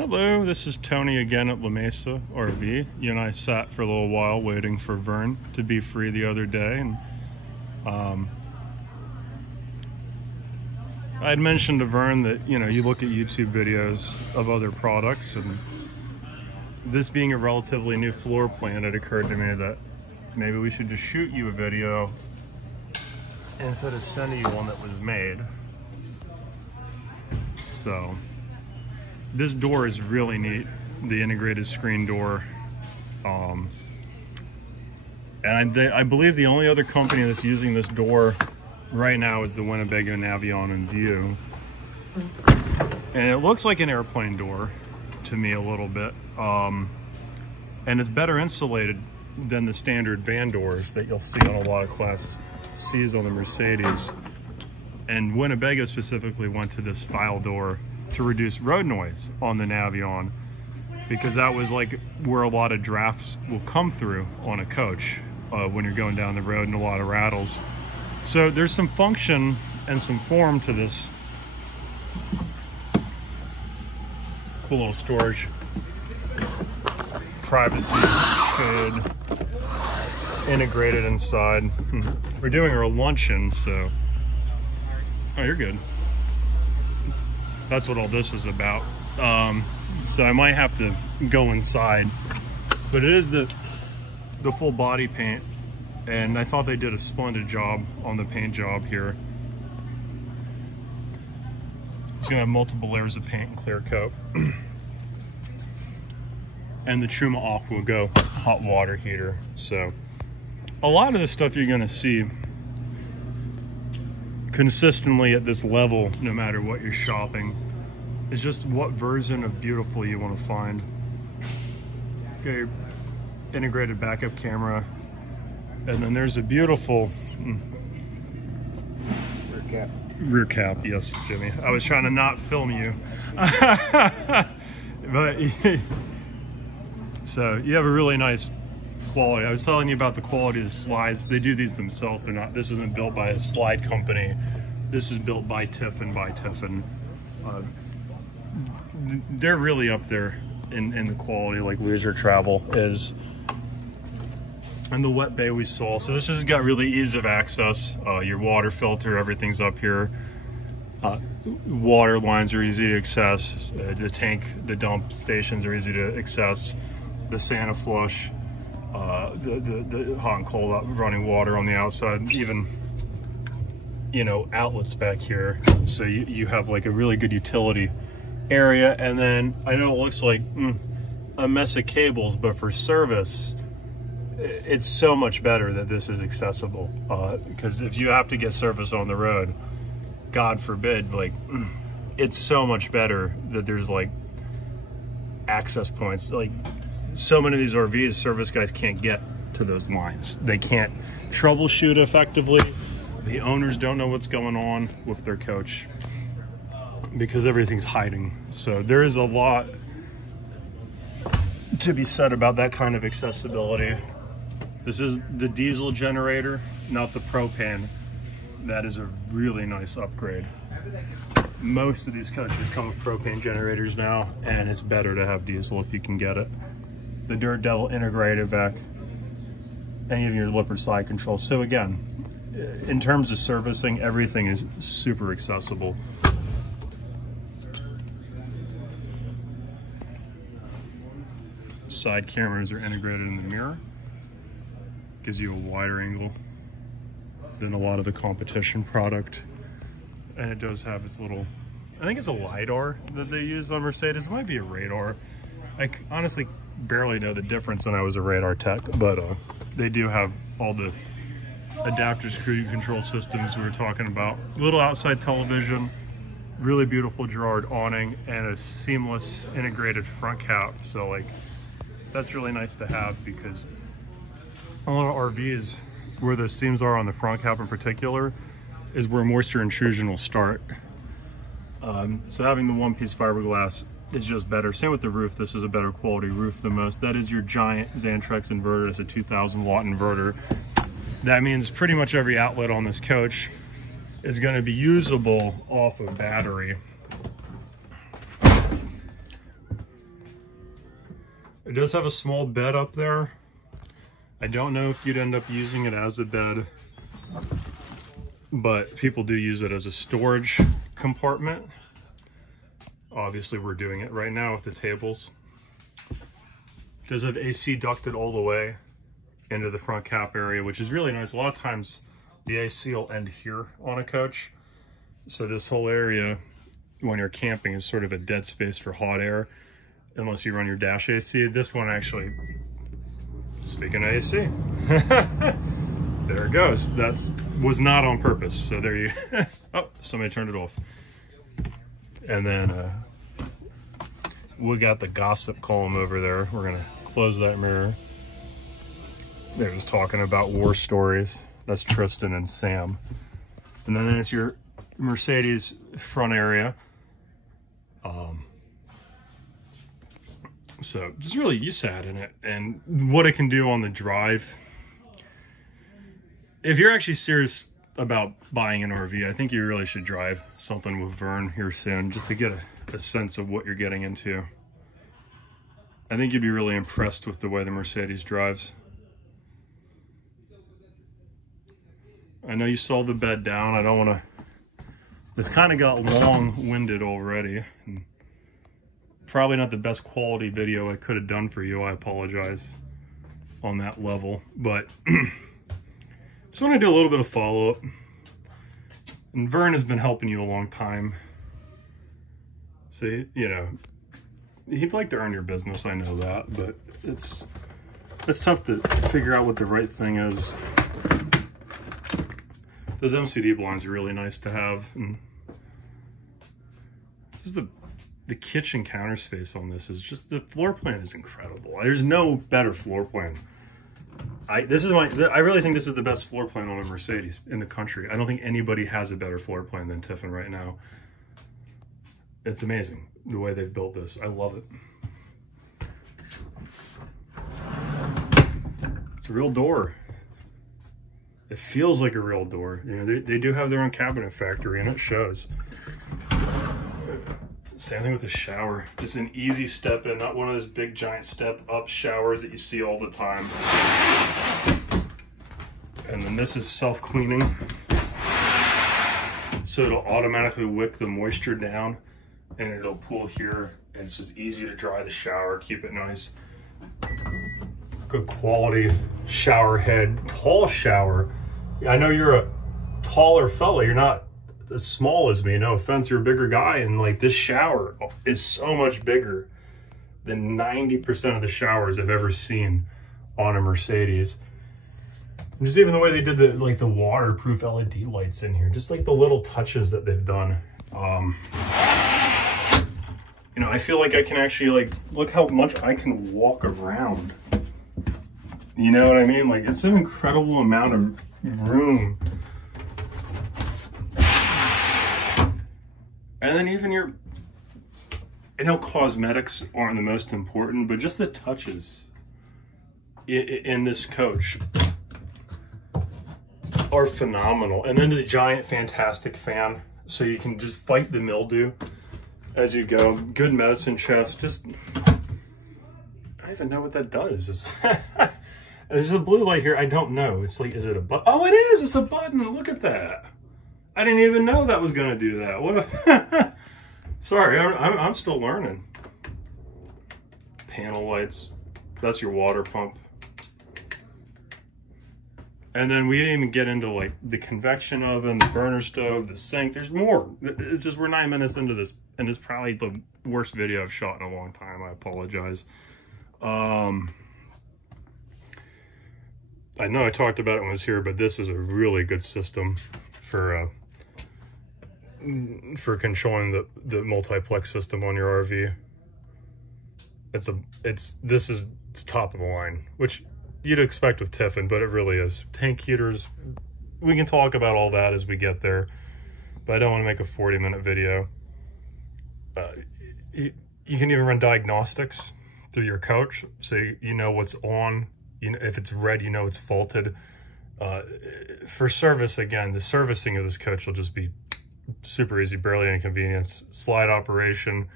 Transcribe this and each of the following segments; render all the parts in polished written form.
Hello, this is Tony again at La Mesa RV. You and I sat for a little while waiting for Vern to be free the other day, and I had mentioned to Vern that, you look at YouTube videos of other products, and this being a relatively new floor plan, it occurred to me that maybe we should just shoot you a video instead of sending you one that was made. So this door is really neat, the integrated screen door. And I believe the only other company that's using this door right now is the Winnebago Navion and View. And it looks like an airplane door to me a little bit. And it's better insulated than the standard van doors that you'll see on a lot of Class C's on the Mercedes. And Winnebago specifically went to this style door to reduce road noise on the Navion, because that was like where a lot of drafts will come through on a coach when you're going down the road, and a lot of rattles. So there's some function and some form to this cool little storage. Privacy should integrated inside. We're doing our luncheon, so oh, you're good. That's what all this is about. So I might have to go inside, but it is the full body paint, and I thought they did a splendid job on the paint job here. It's gonna have multiple layers of paint and clear coat. And the Truma Aqua Go hot water heater. So a lot of the stuff you're gonna see consistently at this level, no matter what you're shopping, is just what version of beautiful you want to find. Got your integrated backup camera, and then there's a beautiful rear cap. Yes, Jimmy, I was trying to not film you. But so you have a really nice quality. I was telling you about the quality of the slides. They do these themselves. They're not, this isn't built by a slide company. This is built by Tiffin they're really up there in the quality, like Leisure Travel is. And the wet bay we saw. So this has got really ease of access. Your water filter, everything's up here. Water lines are easy to access. The tank, the dump stations are easy to access. The Santa flush, the hot and cold running water on the outside, even, outlets back here. So you have like a really good utility area. And then I know it looks like a mess of cables, but for service, it's so much better that this is accessible. Because if you have to get service on the road, God forbid, like, it's so much better that there's like access points. Like, so many of these RVs, service guys can't get to those lines. They can't troubleshoot effectively. The owners don't know what's going on with their coach because everything's hiding. So there is a lot to be said about that kind of accessibility. This is the diesel generator, not the propane. That is a really nice upgrade. Most of these coaches come with propane generators now, and it's better to have diesel if you can get it. The Dirt Devil integrated back, and even your lipper slide control. So again, in terms of servicing, everything is super accessible. Side cameras are integrated in the mirror. Gives you a wider angle than a lot of the competition product. And it does have its little, I think it's a LiDAR that they use on Mercedes. It might be a radar. I honestly barely know the difference when I was a radar tech, but they do have all the adapters, cruise control systems we were talking about. Little outside television, really beautiful Girard awning, and a seamless integrated front cap. So like, that's really nice to have, because a lot of RVs, where the seams are on the front cap in particular, is where moisture intrusion will start. So having the one-piece fiberglass is just better. Same with the roof. This is a better quality roof than most. That is your giant Xantrex inverter. It's a 2000 watt inverter. That means pretty much every outlet on this coach is going to be usable off of battery. It does have a small bed up there. I don't know if you'd end up using it as a bed, but people do use it as a storage compartment. Obviously, we're doing it right now with the tables. It does have AC ducted all the way into the front cap area, which is really nice. A lot of times the AC will end here on a coach. So this whole area, when you're camping, is sort of a dead space for hot air, unless you run your dash AC. This one actually, speaking of AC, there it goes. That was not on purpose. So there you, oh, somebody turned it off. And then we got the gossip column over there. We're gonna close that mirror. They're just talking about war stories. That's Tristan and Sam. And then it's your Mercedes front area. So just really, you sat in it, and what it can do on the drive. If you're actually serious about buying an RV, I think you really should drive something with Vern here soon, just to get a sense of what you're getting into. I think you'd be really impressed with the way the Mercedes drives. I know you saw the bed down. I don't want to, this kind of got long-winded already. And probably not the best quality video I could have done for you. I apologize on that level, but just want to do a little bit of follow-up. And Vern has been helping you a long time. So, you know, he'd like to earn your business, I know that, but it's tough to figure out what the right thing is. Those MCD blinds are really nice to have. And this is the kitchen counter space on this is just, the floor plan is incredible. There's no better floor plan. I really think this is the best floor plan on a Mercedes in the country. I don't think anybody has a better floor plan than Tiffin right now. It's amazing the way they've built this. I love it. It's a real door. It feels like a real door. You know, they do have their own cabinet factory, and it shows. Same thing with the shower. Just an easy step in, not one of those big giant step up showers that you see all the time. And then this is self-cleaning. So it'll automatically wick the moisture down, and it'll pool here. And it's just easy to dry the shower, keep it nice. Good quality shower head, tall shower. I know you're a taller fella, you're not as small as me, no offense, you're a bigger guy, and like this shower is so much bigger than 90% of the showers I've ever seen on a Mercedes. And just even the way they did the waterproof LED lights in here, just like the little touches that they've done. You know, I feel like I can actually look how much I can walk around. You know what I mean? Like, it's an incredible amount of room. And then even I know cosmetics aren't the most important, but just the touches in this coach are phenomenal. And then the giant fantastic fan, so you can just fight the mildew as you go. Good medicine chest. Just, I don't even know what that does. There's a blue light here. I don't know. It's like, is it a button? Oh, it is. It's a button. Look at that. I didn't even know that was going to do that. What a sorry, I'm still learning. Panel lights. That's your water pump. And then we didn't even get into like the convection oven, the burner stove, the sink. There's more. It's just, we're 9 minutes into this, and it's probably the worst video I've shot in a long time. I apologize. I know I talked about it when I was here, but this is a really good system for controlling the multiplex system on your RV. This is top of the line, which you'd expect with Tiffin, but it really is. Tank heaters, we can talk about all that as we get there, but I don't want to make a 40-minute video. You can even run diagnostics through your coach, so you know what's on. You know, if it's red, you know it's faulted. For service, again, the servicing of this coach will just be super easy, barely any inconvenience. Slide operation,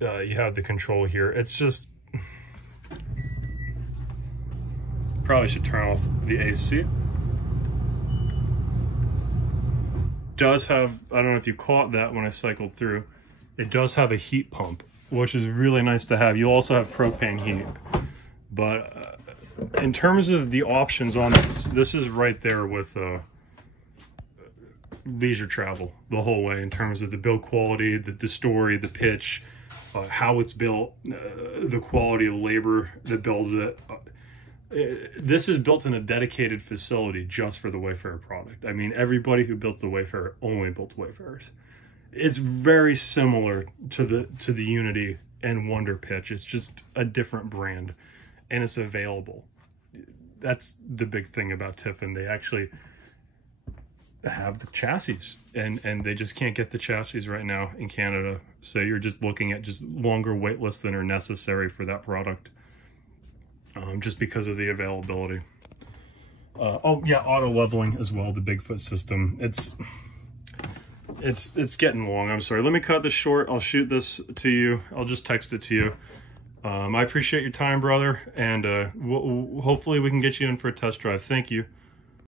you have the control here. It's just, Probably should turn off the AC. Does have, I don't know if you caught that when I cycled through, it does have a heat pump, which is really nice to have. You also have propane heat, but in terms of the options on this is right there with leisure travel the whole way in terms of the build quality, the story, the pitch, how it's built, the quality of labor that builds it. This is built in a dedicated facility just for the Wayfarer product. I mean, everybody who built the Wayfarer only built Wayfarers. It's very similar to the Unity and Wonder pitch. It's just a different brand, and it's available. That's the big thing about Tiffin. They actually have the chassis, and they just can't get the chassis right now in Canada. So you're just looking at just longer wait lists than are necessary for that product. Just because of the availability. Oh yeah, auto leveling as well, the Bigfoot system. It's getting long, I'm sorry. Let me cut this short. I'll shoot this to you. I'll just text it to you. I appreciate your time, brother, and hopefully we can get you in for a test drive. Thank you.